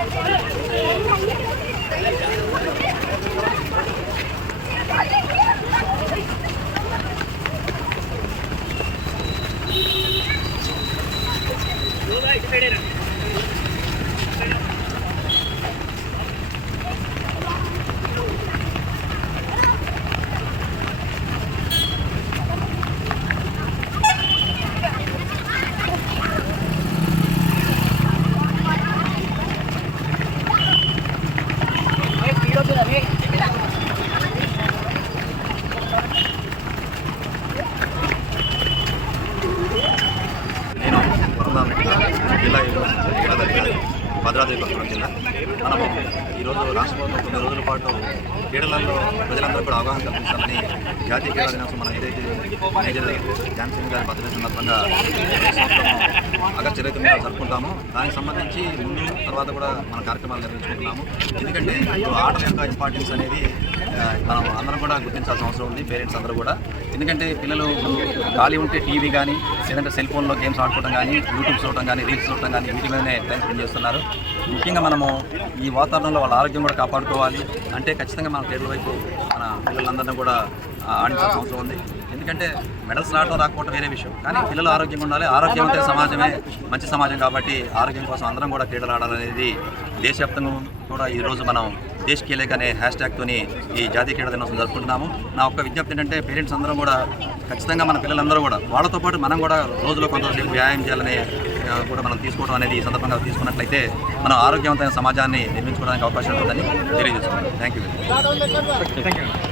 జిల్లా భద్రాద్రి కొత్తగూడెం జిల్లా మనము ఈరోజు రాష్ట్ర ప్రభుత్వం 9 రోజుల పాటు క్రీడలలో ప్రజలందరూ కూడా అవగాహన కల్పించాలని జాతీయ క్రీడా దినోత్సవం మనం ఏదైతే మేజర్ ధ్యాన్ సింగ్ గారి బర్త్డే సందర్భంగా ఆగస్టు 29న జరుపుకుంటామో దానికి సంబంధించి ముందు తర్వాత కూడా మన కార్యక్రమాలు నిర్వహించుకుంటున్నాము. ఎందుకంటే ఆటల యొక్క ఇంపార్టెన్స్ అనేది మనం అందరం కూడా గుర్తించాల్సిన అవసరం ఉంది, పేరెంట్స్ అందరూ కూడా. ఎందుకంటే పిల్లలు ఖాళీ ఉంటే టీవీ కానీ లేదంటే సెల్ ఫోన్లో గేమ్స్ ఆడుకోవడం కానీ, యూట్యూబ్ చూడటం కానీ, రీల్స్ చూడటం కానీ వీటి మీదనే టైం స్పెండ్ చేస్తున్నారు. ముఖ్యంగా మనము ఈ వాతావరణంలో వాళ్ళ ఆరోగ్యం కూడా కాపాడుకోవాలి అంటే ఖచ్చితంగా మన క్రీడల వైపు మన పిల్లలందరినీ కూడా ఆడించాల్సిన అవసరం ఉంది. ఎందుకంటే మెడల్స్ రావడం రాకపోవడం వేరే విషయం, కానీ పిల్లలు ఆరోగ్యంగా ఉండాలి. ఆరోగ్యవంతమైన సమాజమే మంచి సమాజం కాబట్టి ఆరోగ్యం కోసం అందరం కూడా క్రీడలు ఆడాలనేది దేశవ్యాప్తంగా కూడా ఈరోజు మనం దేశ్ ఖేలేక్ అనే హ్యాష్ట్యాగ్తోని ఈ జాతీయ క్రీడా దినోత్సవం జరుపుకుంటున్నాము. నా ఒక్క విజ్ఞప్తి ఏంటంటే పేరెంట్స్ అందరం కూడా ఖచ్చితంగా మన పిల్లలందరూ కూడా వాళ్ళతో పాటు మనం కూడా రోజులో కొంతసేపు వ్యాయామం చేయాలని కూడా మనం తీసుకోవడం అనేది ఈ సందర్భంగా తీసుకున్నట్లయితే మనం ఆరోగ్యవంతమైన సమాజాన్ని నిర్మించుకోవడానికి అవకాశం ఉంటుందని తెలియజేస్తున్నాను. Thank you.